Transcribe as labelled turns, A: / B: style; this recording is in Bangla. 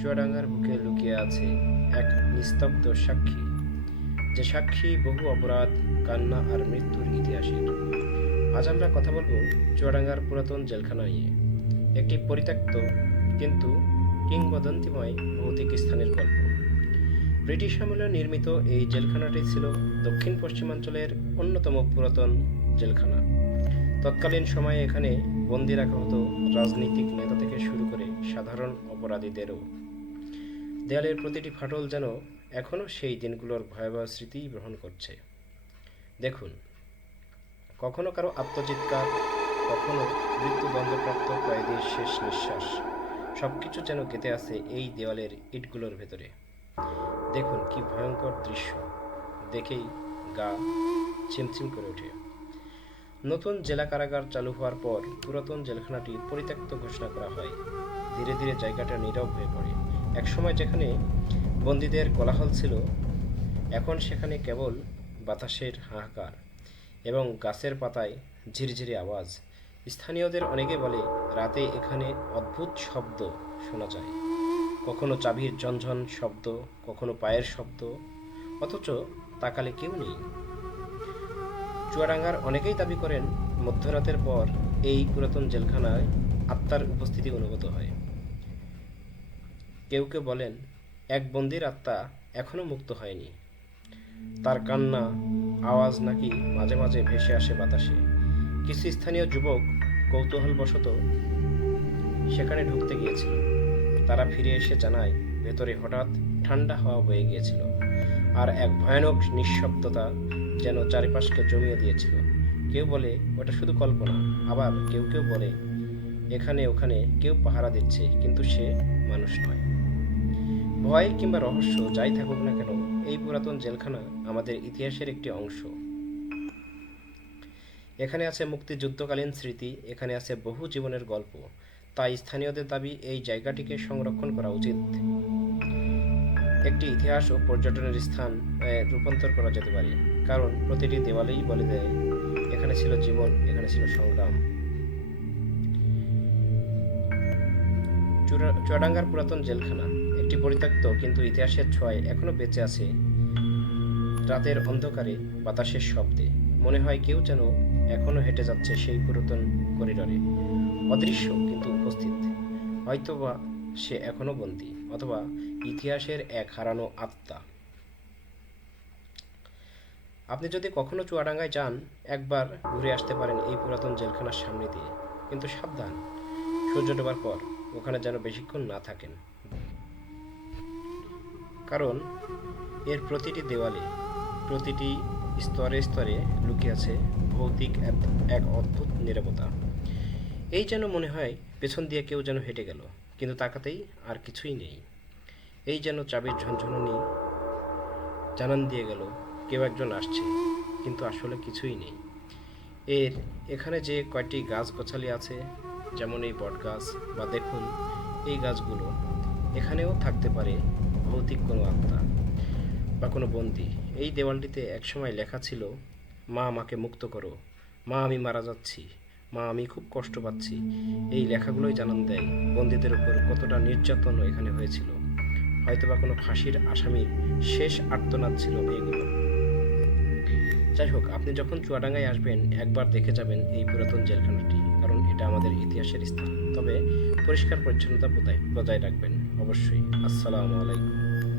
A: চুয়াডাঙ্গার বুকে লুকিয়ে আছে এক নিস্তব্ধ সাক্ষী, যে সাক্ষী বহু অপরাধ, কান্না আর মৃত্যুর ইতিহাসের। আজ আমরা কথা বলব চুয়াডাঙ্গার পুরাতন জেলখানা নিয়ে। একটি পরিত্যক্ত কিন্তু কিংবদন্তিময় ভৌতিক স্থানের গল্প। ব্রিটিশ আমলে নির্মিত এই জেলখানাটি ছিল দক্ষিণ পশ্চিমাঞ্চলের অন্যতম পুরাতন জেলখানা। তৎকালীন সময়ে এখানে বন্দি রাখা হতো রাজনৈতিক নেতা থেকে শুরু করে সাধারণ অপরাধীদেরও। দেয়ালের প্রতিটি ফাটল যেন এখনও সেই দিনগুলোর ভয়াবহ স্মৃতি গ্রহণ করছে। দেখুন, কখনো কারও আত্মচিৎকার, কখনো মৃত্যুদণ্ডপ্রাপ্ত কয়েদির শেষ নিঃশ্বাস সব কিছু যেন গেঁথে আছে এই দেওয়ালের ইটগুলোর ভেতরে। দেখুন কি ভয়ঙ্কর দৃশ্য। দেখেই গা ছিমছিম করে ওঠে। নতুন জেলা কারাগার চালু হওয়ার পর পুরাতন জেলখানাটি পরিত্যক্ত ঘোষণা করা হয়। ধীরে ধীরে জায়গাটা নীরব হয়ে পড়ে। একসময় যেখানে বন্দীদের কোলাহল ছিল, এখন সেখানে কেবল বাতাসের হাহাকার এবং গাছের পাতায় ঝিরঝিরে আওয়াজ। স্থানীয়দের অনেকে বলে, রাতে এখানে অদ্ভুত শব্দ শোনা যায়। কখনো চাবির ঝনঝন শব্দ, কখনো পায়ের শব্দ, অথচ তাকালে কেউ নেই। চুয়াডাঙ্গার অনেকেই দাবি করেন, মধ্যরাতের পর এই পুরাতন জেলখানায় আত্মার উপস্থিতি অনুভূত হয়। কেউ কেউ বলেন, এক বন্দির আত্মা এখনও মুক্ত হয়নি। তার কান্না, আওয়াজ নাকি মাঝে মাঝে ভেসে আসে বাতাসে। কিছু স্থানীয় যুবক কৌতূহলবশত সেখানে ঢুকতে গিয়েছিল। তারা ফিরে এসে জানায়, ভেতরে হঠাৎ ঠান্ডা হাওয়া বয়ে গিয়েছিল আর এক ভয়ানক নিঃশব্দতা যেন চারিপাশকে জমিয়ে দিয়েছিল। কেউ বলে, ওটা শুধু কল্পনা। আবার কেউ কেউ বলে, এখানে ওখানে কেউ পাহারা দিচ্ছে, কিন্তু সে মানুষ নয়। ভয় কিংবা রহস্য যাই থাকুক না কেন, এই পুরাতন জেলখানা আমাদের ইতিহাসের একটি অংশ। এখানে আছে মুক্তিযুদ্ধকালীন স্মৃতি, এখানে আছে বহু জীবনের গল্প। তাই স্থানীয়দের দাবি, এই জায়গাটিকে সংরক্ষণ করা উচিত। একটি ইতিহাস ও পর্যটনের স্থান রূপান্তর করা যেতে পারে। কারণ প্রতিটি দেওয়ালেই বলে দেয়, এখানে ছিল জীবন, এখানে ছিল সংগ্রাম। চুয়াডাঙ্গার পুরাতন জেলখানা একটি পরিত্যক্ত কিন্তু ইতিহাসের ছোঁয়ায় এখনও বেঁচে আছে। রাতের অন্ধকারে, বাতাসের শব্দে। মনে হয় কেউ যেন এখনও হেঁটে যাচ্ছে সেই পুরাতন করিডরে। অদৃশ্য কিন্তু উপস্থিত। হয়তোবা সে এখনও বন্দী, অথবা ইতিহাসের এক হারানো আত্মা। আপনি যদি কখনো চুয়াডাঙ্গায় যান, একবার ঘুরে আসতে পারেন এই পুরাতন জেলখানার সামনে দিয়ে। কিন্তু সাবধান, সূর্য ডোবার পর, ওখানে যেন বেশিক্ষণ না থাকেন। কারণ এর প্রতিটি দেওয়ালে, প্রতিটি স্তরে স্তরে লুকিয়ে আছে ভৌতিক এক- অদ্ভুত নিরাপত্তা এই যেন মনে হয় পেছন দিয়ে কেউ যেন হেঁটে গেল, কিন্তু তাকাতেই আর কিছুই নেই। এই যেন চাবির ঝনঝননি জানান দিয়ে গেল, কেউ একজন আসছে, কিন্তু আসলে কিছুই নেই। এর এখানে যে কয়টি গাছ গোছালি আছে, যেমন এই বট গাছ বা দেখুন, এই গাছগুলো এখানেও থাকতে পারে ভৌতিক কোনো আত্মা বা কোনো বন্দি। এই দেওয়ালটিতে একসময় লেখা ছিল, মা, আমাকে মুক্ত করো। মা, আমি মারা যাচ্ছি। মা, আমি খুব কষ্ট পাচ্ছি। এই লেখাগুলোই জানান দেয় বন্দীদের উপর কতটা নির্যাতন এখানে হয়েছিল। হয়তোবা কোনো ফাঁসির আসামির শেষ আর্তনাদ ছিল এইগুলো যাই হোক, আপনি যখন চুয়াডাঙ্গায় আসবেন, একবার দেখে যাবেন এই পুরাতন জেলখানাটি। কারণ এটা আমাদের ইতিহাসের স্থান। তবে পরিষ্কার পরিচ্ছন্নতা বজায় বজায় রাখবেন অবশ্যই। আসসালামু আলাইকুম।